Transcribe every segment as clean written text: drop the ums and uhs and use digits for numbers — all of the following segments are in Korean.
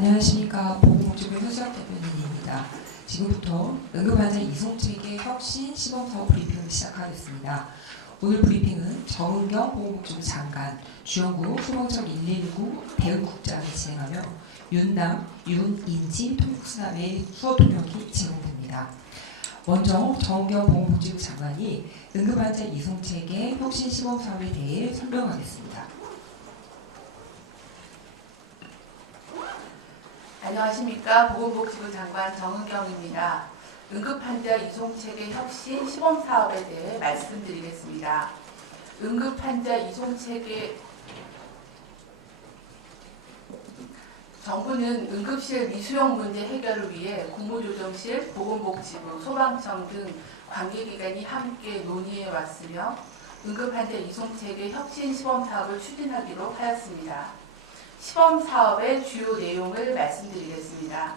안녕하십니까. 보건복지부 현수학 대변인입니다. 지금부터 응급환자 이송체계 혁신 시범사업 브리핑을 시작하겠습니다. 오늘 브리핑은 정은경 보건복지부 장관, 주영구 소방청 119 대응국장이 진행하며 윤남, 윤인지 통역수남의 수어 통역이 진행됩니다. 먼저 정은경 보건복지부 장관이 응급환자 이송체계 혁신 시범사업에 대해 설명하겠습니다. 안녕하십니까. 보건복지부 장관 정은경입니다. 응급환자 이송체계 혁신 시범사업에 대해 말씀드리겠습니다. 응급환자 이송체계 정부는 응급실 미수용 문제 해결을 위해 국무조정실, 보건복지부, 소방청 등 관계기관이 함께 논의해 왔으며 응급환자 이송체계 혁신 시범사업을 추진하기로 하였습니다. 시범사업의 주요 내용을 말씀드리겠습니다.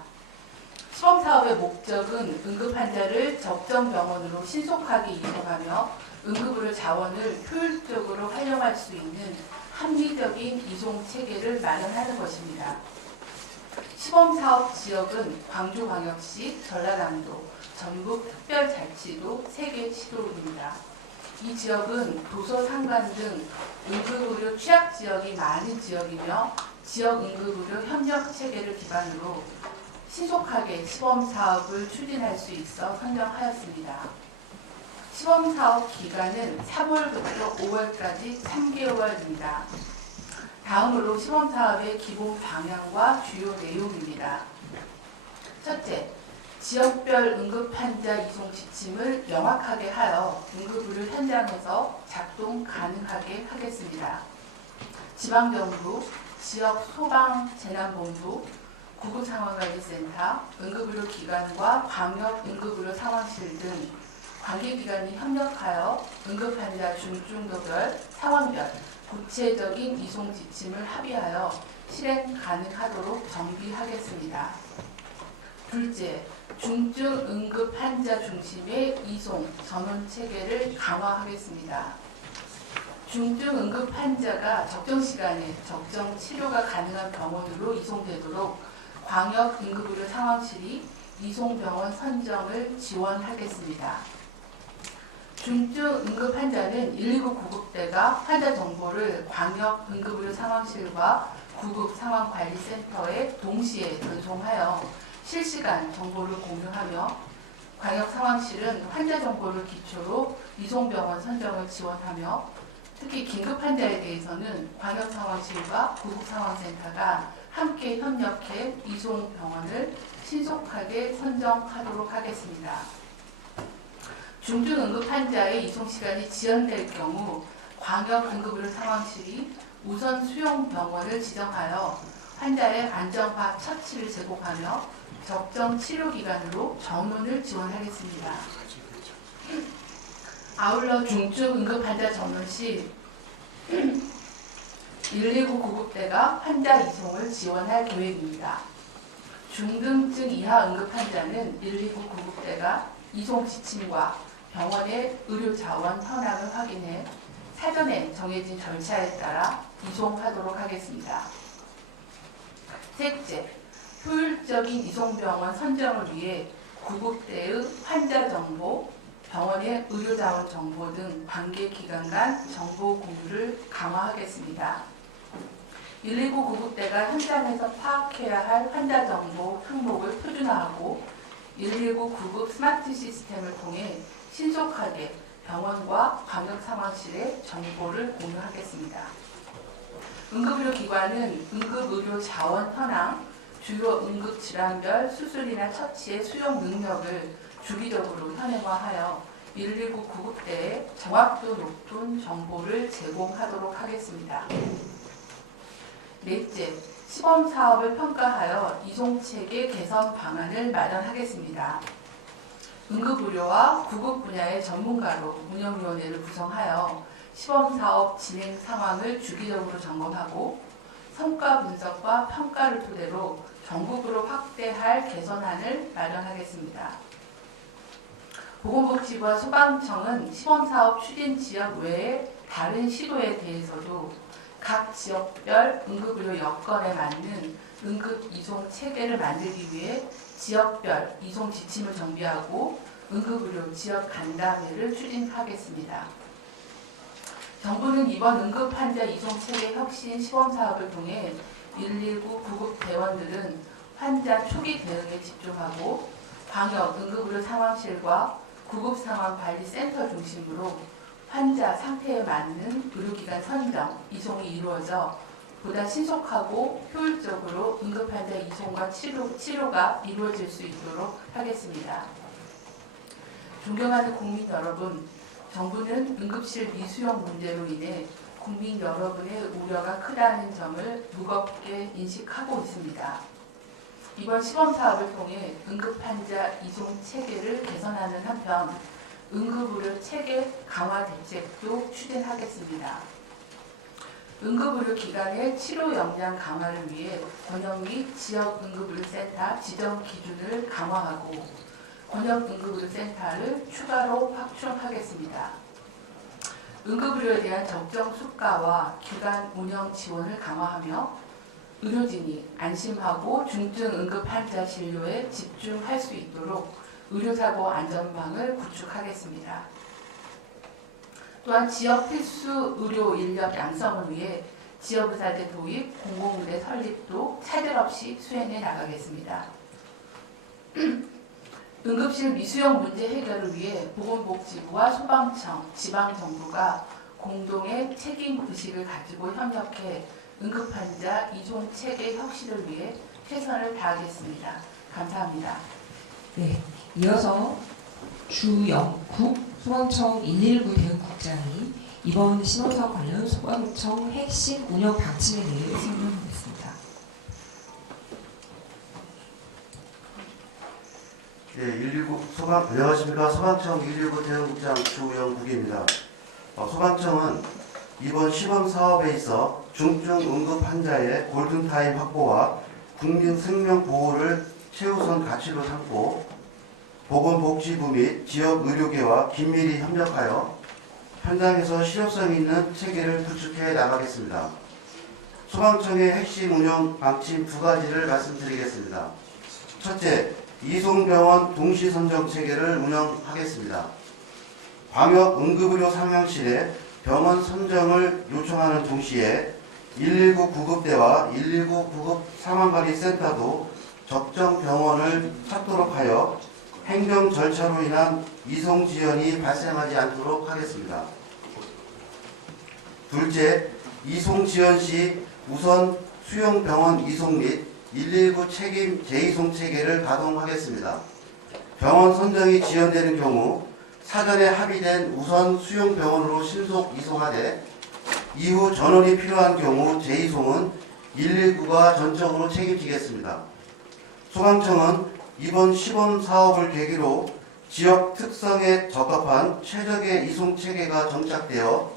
시범사업의 목적은 응급환자를 적정병원으로 신속하게 이송하며 응급의료 자원을 효율적으로 활용할 수 있는 합리적인 이송체계를 마련하는 것입니다. 시범사업 지역은 광주광역시, 전라남도, 전북특별자치도 3개 시도입니다. 이 지역은 도서 상관 등 응급의료 취약지역이 많은 지역이며 지역 응급의료 협력체계를 기반으로 신속하게 시범사업을 추진할 수 있어 선정하였습니다. 시범사업 기간은 3월부터 5월까지 3개월입니다. 다음으로 시범사업의 기본 방향과 주요 내용입니다. 첫째, 지역별 응급환자 이송 지침을 명확하게 하여 응급의료 현장에서 작동 가능하게 하겠습니다. 지방정부, 지역 소방재난본부, 구급상황관리센터, 응급의료 기관과 광역 응급의료 상황실 등 관계기관이 협력하여 응급환자 중증도별, 상황별, 구체적인 이송 지침을 합의하여 실행 가능하도록 정비하겠습니다. 둘째, 중증 응급 환자 중심의 이송 전원 체계를 강화하겠습니다. 중증 응급 환자가 적정 시간에 적정 치료가 가능한 병원으로 이송되도록 광역 응급의료 상황실이 이송병원 선정을 지원하겠습니다. 중증 응급 환자는 119 구급대가 환자 정보를 광역 응급의료 상황실과 구급 상황관리센터에 동시에 전송하여 실시간 정보를 공유하며 광역 상황실은 환자 정보를 기초로 이송병원 선정을 지원하며 특히 긴급 환자에 대해서는 광역 상황실과 구급 상황센터가 함께 협력해 이송병원을 신속하게 선정하도록 하겠습니다. 중증 응급 환자의 이송 시간이 지연될 경우 광역 응급의료 상황실이 우선 수용 병원을 지정하여 환자의 안전과 처치를 제공하며 적정 치료 기간으로 전원을 지원하겠습니다. 아울러 중증 응급 환자 전원 시 119 구급대가 환자 이송을 지원할 계획입니다. 중등증 이하 응급 환자는 119 구급대가 이송 지침과 병원의 의료 자원 현황을 확인해 사전에 정해진 절차에 따라 이송하도록 하겠습니다. 셋째, 효율적인 이송병원 선정을 위해 구급대의 환자 정보, 병원의 의료자원 정보 등 관계기관 간 정보 공유를 강화하겠습니다. 119 구급대가 현장에서 파악해야 할 환자 정보 항목을 표준화하고 119 구급 스마트 시스템을 통해 신속하게 병원과 광역 상황실에 정보를 공유하겠습니다. 응급의료 기관은 응급의료 자원 현황, 주요 응급질환별 수술이나 처치의 수용 능력을 주기적으로 현행화하여 119 구급대에 정확도 높은 정보를 제공하도록 하겠습니다. 넷째, 시범사업을 평가하여 이송체계 개선 방안을 마련하겠습니다. 응급의료와 구급 분야의 전문가로 운영위원회를 구성하여 시범사업 진행 상황을 주기적으로 점검하고 성과 분석과 평가를 토대로 전국으로 확대할 개선안을 마련하겠습니다. 보건복지부와 소방청은 시범사업 추진 지역 외의 다른 시도에 대해서도 각 지역별 응급의료 여건에 맞는 응급 이송 체계를 만들기 위해 지역별 이송 지침을 정비하고 응급의료 지역 간담회를 추진하겠습니다. 정부는 이번 응급 환자 이송 체계 혁신 시범 사업을 통해 119 구급 대원들은 환자 초기 대응에 집중하고 광역 응급의료 상황실과 구급 상황 관리 센터 중심으로 환자 상태에 맞는 의료기관 선정, 이송이 이루어져 보다 신속하고 효율적으로 응급환자 이송과 치료가 이루어질 수 있도록 하겠습니다. 존경하는 국민 여러분, 정부는 응급실 미수용 문제로 인해 국민 여러분의 우려가 크다는 점을 무겁게 인식하고 있습니다. 이번 시범 사업을 통해 응급환자 이송 체계를 개선하는 한편 응급의료 체계 강화 대책도 추진하겠습니다. 응급의료 기관의 치료 역량 강화를 위해 권역 및 지역 응급의료센터 지정 기준을 강화하고 권역 응급의료센터를 추가로 확충하겠습니다. 응급의료에 대한 적정 수가와 기관 운영 지원을 강화하며 의료진이 안심하고 중증 응급 환자 진료에 집중할 수 있도록 의료사고 안전망을 구축하겠습니다. 또한 지역 필수 의료 인력 양성을 위해 지역의사제 도입, 공공의대 설립도 차질 없이 수행해 나가겠습니다. 응급실 미수용 문제 해결을 위해 보건복지부와 소방청, 지방정부가 공동의 책임의식을 가지고 협력해 응급환자 이송체계 혁신을 위해 최선을 다하겠습니다. 감사합니다. 네, 이어서 주영국 소방청 119 대응국장이 이번 신호사업 관련 소방청 핵심 운영 방침에 대해 설명하겠습니다. 안녕하십니까. 소방청 119 대응국장 주영국입니다. 소방청은 이번 시범 사업에 있어 중증 응급 환자의 골든타임 확보와 국민 생명 보호를 최우선 가치로 삼고 보건복지부 및 지역 의료계와 긴밀히 협력하여 현장에서 실효성 있는 체계를 구축해 나가겠습니다. 소방청의 핵심 운영 방침 두 가지를 말씀드리겠습니다. 첫째, 이송병원 동시선정 체계를 운영하겠습니다. 광역 응급의료 상황실에 병원 선정을 요청하는 동시에 119 구급대와 119 구급 상황관리센터도 적정 병원을 찾도록 하여 행정 절차로 인한 이송 지연이 발생하지 않도록 하겠습니다. 둘째, 이송 지연 시 우선 수용 병원 이송 및 119 책임 재이송 체계를 가동하겠습니다. 병원 선정이 지연되는 경우 사전에 합의된 우선 수용 병원으로 신속 이송하되 이후 전원이 필요한 경우 재이송은 119가 전적으로 책임지겠습니다. 소방청은 이번 시범 사업을 계기로 지역 특성에 적합한 최적의 이송 체계가 정착되어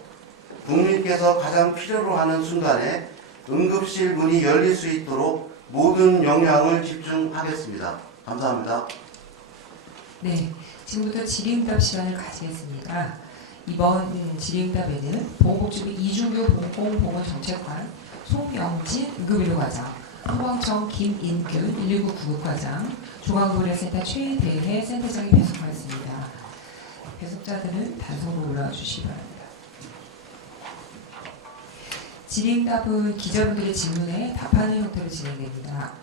국민께서 가장 필요로 하는 순간에 응급실 문이 열릴 수 있도록 모든 역량을 집중하겠습니다. 감사합니다. 네, 지금부터 질의응답 시간을 가지겠습니다. 이번 질의응답에는 보건복지부 이준규 공공보건정책관, 송영진 응급의료과장, 소방청 김인균 119 구급과장, 중앙의료센터 최대혜 센터장이 배석하였습니다. 배석자들은 단성으로 올라와 주시기 바랍니다. 질의응답은 기자분들의 질문에 답하는 형태로 진행됩니다.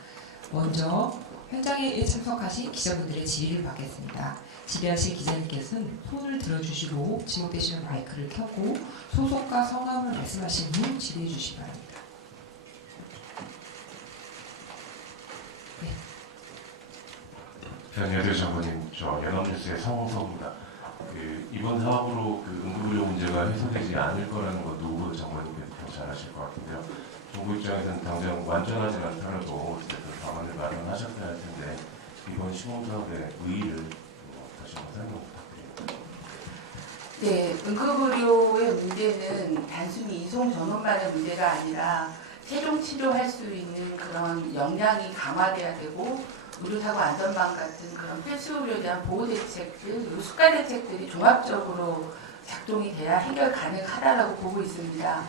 먼저 현장에 참석하신 기자분들의 질의를 받겠습니다. 질의하실 기자님께서는 손을 들어주시고 지목되시는 마이크를 켜고 소속과 성함을 말씀하신 후 질의해 주시기 바랍니다. 안녕하세요, 장관님. 저 연합뉴스의 성성입니다. 이번 사업으로 응급의료 문제가 해소되지 않을 거라는 건 누구보다 장관님께서 더 잘 아실 것 같은데요. 정부 입장에서는 당장 완전하지 않더라도 어쨌든 방안을 마련하셨어야 할 텐데 이번 시범 사업의 의의를 다시 한번 설명 부탁드립니다. 네, 응급의료의 문제는 단순히 이송 전원만의 문제가 아니라 최종 치료할 수 있는 그런 역량이 강화돼야 되고 의료사고 안전망 같은 그런 필수 의료에 대한 보호 대책들, 그리고 수가 대책들이 종합적으로 작동이 돼야 해결 가능하다라고 보고 있습니다.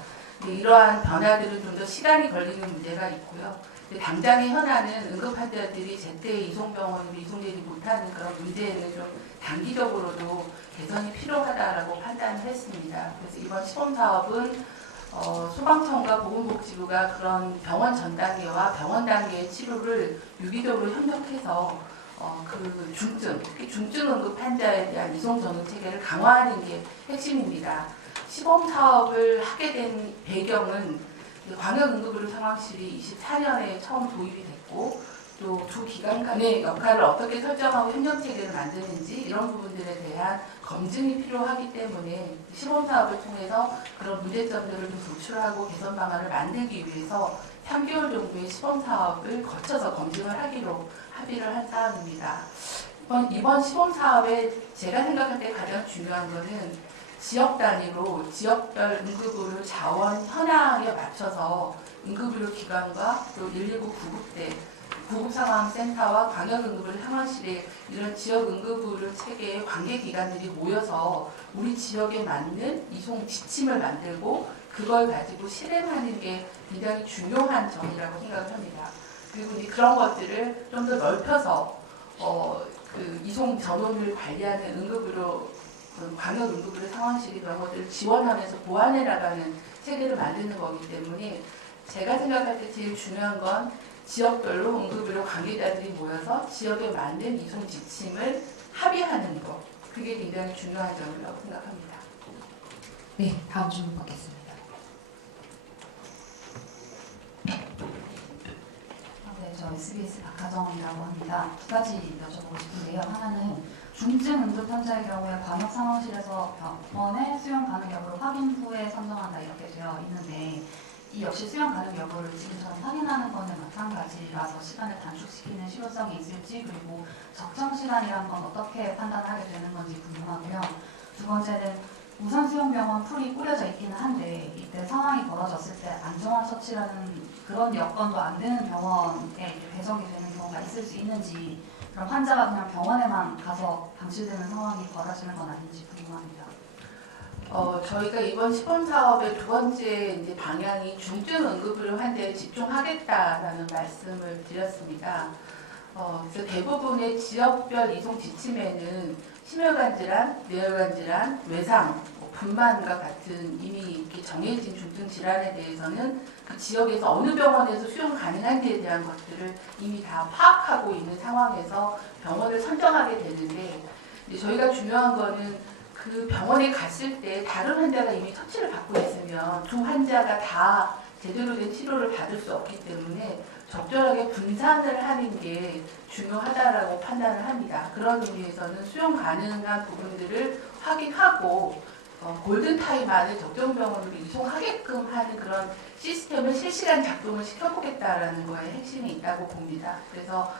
이러한 변화들은 좀 더 시간이 걸리는 문제가 있고요. 당장의 현안은 응급 환자들이 제때 이송병원으로 이송되지 못하는 그런 문제는 좀 단기적으로도 개선이 필요하다라고 판단을 했습니다. 그래서 이번 시범 사업은 소방청과 보건복지부가 그런 병원 전 단계와 병원 단계의 치료를 유기적으로 협력해서 그 중증, 특히 중증 응급 환자에 대한 이송 전후 체계를 강화하는 게 핵심입니다. 시범 사업을 하게 된 배경은 광역응급의료 상황실이 24년에 처음 도입이 됐고 또 두 기관 간의 역할을 어떻게 설정하고 협력 체계를 만드는지 이런 부분들에 대한 검증이 필요하기 때문에 시범 사업을 통해서 그런 문제점들을 좀 도출하고 개선 방안을 만들기 위해서 3개월 정도의 시범 사업을 거쳐서 검증을 하기로 합의를 한 사항입니다. 이번 시범 사업에 제가 생각할 때 가장 중요한 것은 지역 단위로 지역별 응급의료 자원 현황에 맞춰서 응급의료 기관과 또 119 구급대, 구급상황센터와 광역응급의료 상황실에 이런 지역 응급의료 체계의 관계기관들이 모여서 우리 지역에 맞는 이송 지침을 만들고 그걸 가지고 실행하는 게 굉장히 중요한 점이라고 생각을 합니다. 그리고 이제 그런 것들을 좀 더 넓혀서 그 이송 전원을 관리하는 응급의료 광역응급의료 상황실이 그런 것들을 지원하면서 보완해 나가는 체계를 만드는 거기 때문에 제가 생각할 때 제일 중요한 건 지역별로 응급의료 관계자들이 모여서 지역에 맞는 이송 지침을 합의하는 것. 그게 굉장히 중요한 점이라고 생각합니다. 네, 다음 질문 받겠습니다. 네, 저 SBS 박하정이라고 합니다. 두 가지 여쭤보고 싶은데요. 하나는 중증 응급 환자의 경우에 광역 상황실에서 병원에 수용 가능 여부를 확인 후에 선정한다 이렇게 되어 있는데 이 역시 수용 가능 여부를 지금처럼 확인하는 것은 마찬가지라서 시간을 단축시키는 실효성이 있을지 그리고 적정 시간이란 건 어떻게 판단하게 되는 건지 궁금하고요. 두 번째는 우선 수용 병원 풀이 꾸려져 있기는 한데 이때 상황이 벌어졌을 때 안정화 처치라는 그런 여건도 안 되는 병원에 배정이 되는 경우가 있을 수 있는지 그럼 환자가 그냥 병원에만 가서 방치되는 상황이 벌어지는 건 아닌지 궁금합니다. 저희가 이번 시범 사업의 두 번째 이제 방향이 중증 응급의료 환자에 집중하겠다라는 말씀을 드렸습니다. 그래서 대부분의 지역별 이송 지침에는 심혈관 질환, 뇌혈관 질환, 외상, 분만과 같은 이미 이렇게 정해진 중증 질환에 대해서는 그 지역에서 어느 병원에서 수용 가능한지에 대한 것들을 이미 다 파악하고 있는 상황에서 병원을 선정하게 되는데 저희가 중요한 거는 그 병원에 갔을 때 다른 환자가 이미 처치를 받고 있으면 두 환자가 다 제대로 된 치료를 받을 수 없기 때문에 적절하게 분산을 하는 게 중요하다라고 판단을 합니다. 그런 의미에서는 수용 가능한 부분들을 확인하고 골든타임 안에 적정병원으로 이송하게끔 하는 그런 시스템을 실시간 작동을 시켜보겠다라는 거에 핵심이 있다고 봅니다. 그래서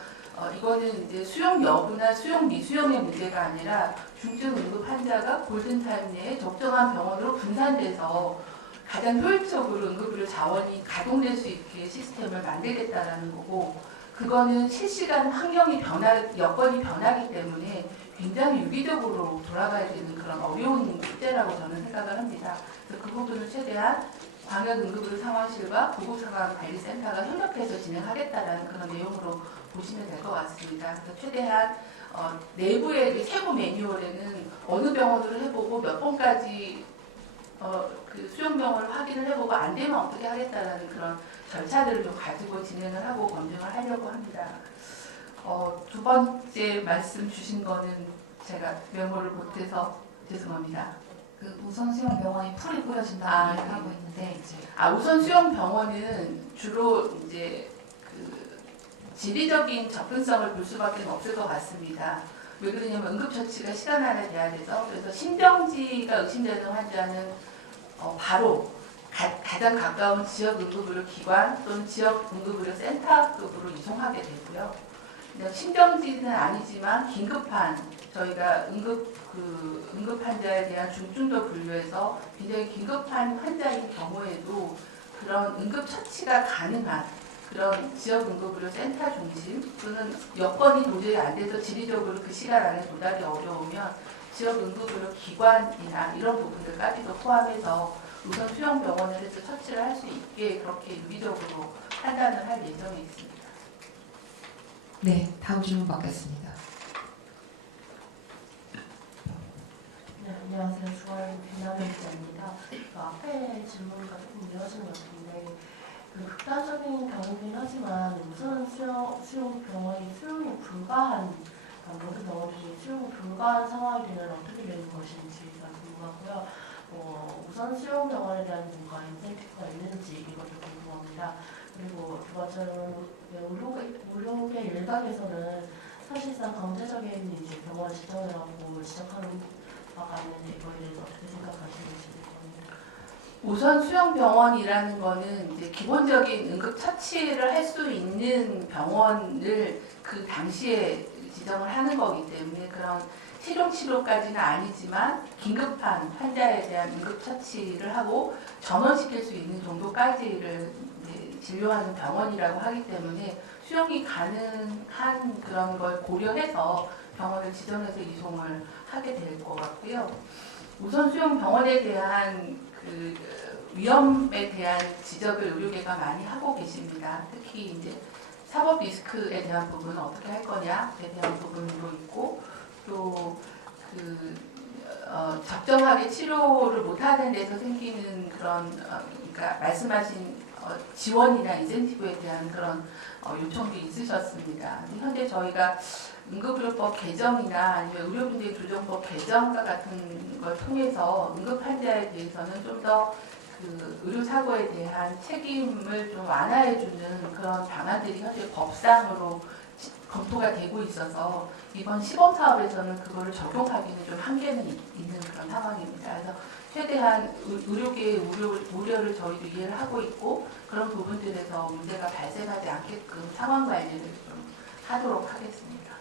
이거는 이제 수용 여부나 수용 미수용의 문제가 아니라 중증 응급 환자가 골든타임 내에 적정한 병원으로 분산돼서 가장 효율적으로 응급의료 자원이 가동될 수 있게 시스템을 만들겠다라는 거고 그거는 실시간 환경이 여건이 변하기 때문에 굉장히 유기적으로 돌아가야 되는 그런 어려운 숙제라고 저는 생각을 합니다. 그래서 그 부분을 최대한 광역응급의료 상황실과 구급상황관리센터가 협력해서 진행하겠다라는 그런 내용으로 보시면 될 것 같습니다. 그래서 최대한 내부의 세부 매뉴얼에는 어느 병원으로 해보고 몇 번까지 그 수용병원을 확인을 해보고 안 되면 어떻게 하겠다라는 그런 절차들을 좀 가지고 진행을 하고 검증을 하려고 합니다. 두 번째 말씀 주신 거는 제가 메모를 못해서 죄송합니다. 그 우선 수용 병원이 풀이 꾸려진다고 네. 하고 있는데 이제 우선 수용 병원은 주로 이제 그 지리적인 접근성을 볼 수밖에 없을 것 같습니다. 왜 그러냐면 응급처치가 시간 안에 돼야 돼서 그래서 신병지가 의심되는 환자는 바로 가장 가까운 지역 응급의료 기관 또는 지역 응급의료 센터급으로 이송하게 되고요. 신병지는 아니지만 긴급한 저희가 응급 환자에 대한 중증도 분류해서 굉장히 긴급한 환자인 경우에도 그런 응급 처치가 가능한 그런 지역 응급의료 센터 중심 또는 여건이 도저히 안 돼서 지리적으로 그 시간 안에 도달이 어려우면 지역 응급의료 기관이나 이런 부분들까지도 포함해서 우선 수용 병원을 해서 처치를 할 수 있게 그렇게 유기적으로 판단을 할 예정에 있습니다. 네, 다음 질문 받겠습니다. 네, 안녕하세요. 중앙 비나베 기자입니다. 앞에 질문과 조금 이어지는 것 같은데 극단적인 경우긴 하지만 우선 수용 병원이 수용이 불가한 모든 병원들이 수용이 불가한 상황이 되면 어떻게 되는 것인지가 궁금하고요. 우선 수용 병원에 대한 뭔가 인센티브가 있는지 이것도 궁금합니다. 그리고 두 번째로 의료계 일각에서는 사실상 강제적인 이제 병원 지정이라고 지적하는 바가 있는데 이거에 대해서 어떻게 생각하시는지 궁금합니다. 우선 수용 병원이라는 거는 이제 기본적인 응급 처치를 할 수 있는 병원을 그 당시에 지정을 하는 거기 때문에 그런 치료까지는 아니지만 긴급한 환자에 대한 응급 처치를 하고 전원시킬 수 있는 정도까지를 진료하는 병원이라고 하기 때문에 수용이 가능한 그런 걸 고려해서 병원을 지정해서 이송을 하게 될 것 같고요. 우선 수용 병원에 대한 그 위험에 대한 지적을 의료계가 많이 하고 계십니다. 특히 이제 사법 리스크에 대한 부분은 어떻게 할 거냐에 대한 부분도 있고 또 적정하게 치료를 못하는 데서 생기는 그런 그러니까 말씀하신 지원이나 인센티브에 대한 그런 요청도 있으셨습니다. 현재 저희가 응급의료법 개정이나 아니면 의료분쟁 조정법 개정과 같은 걸 통해서 응급 환자에 대해서는 좀 더 그 의료사고에 대한 책임을 좀 완화해주는 그런 방안들이 현재 법상으로 검토가 되고 있어서 이번 시범 사업에서는 그거를 적용하기는 좀 한계는 있는 그런 상황입니다. 그래서 최대한 의료계의 우려를 저희도 이해를 하고 있고 그런 부분들에서 문제가 발생하지 않게끔 상황 관리를 좀 하도록 하겠습니다.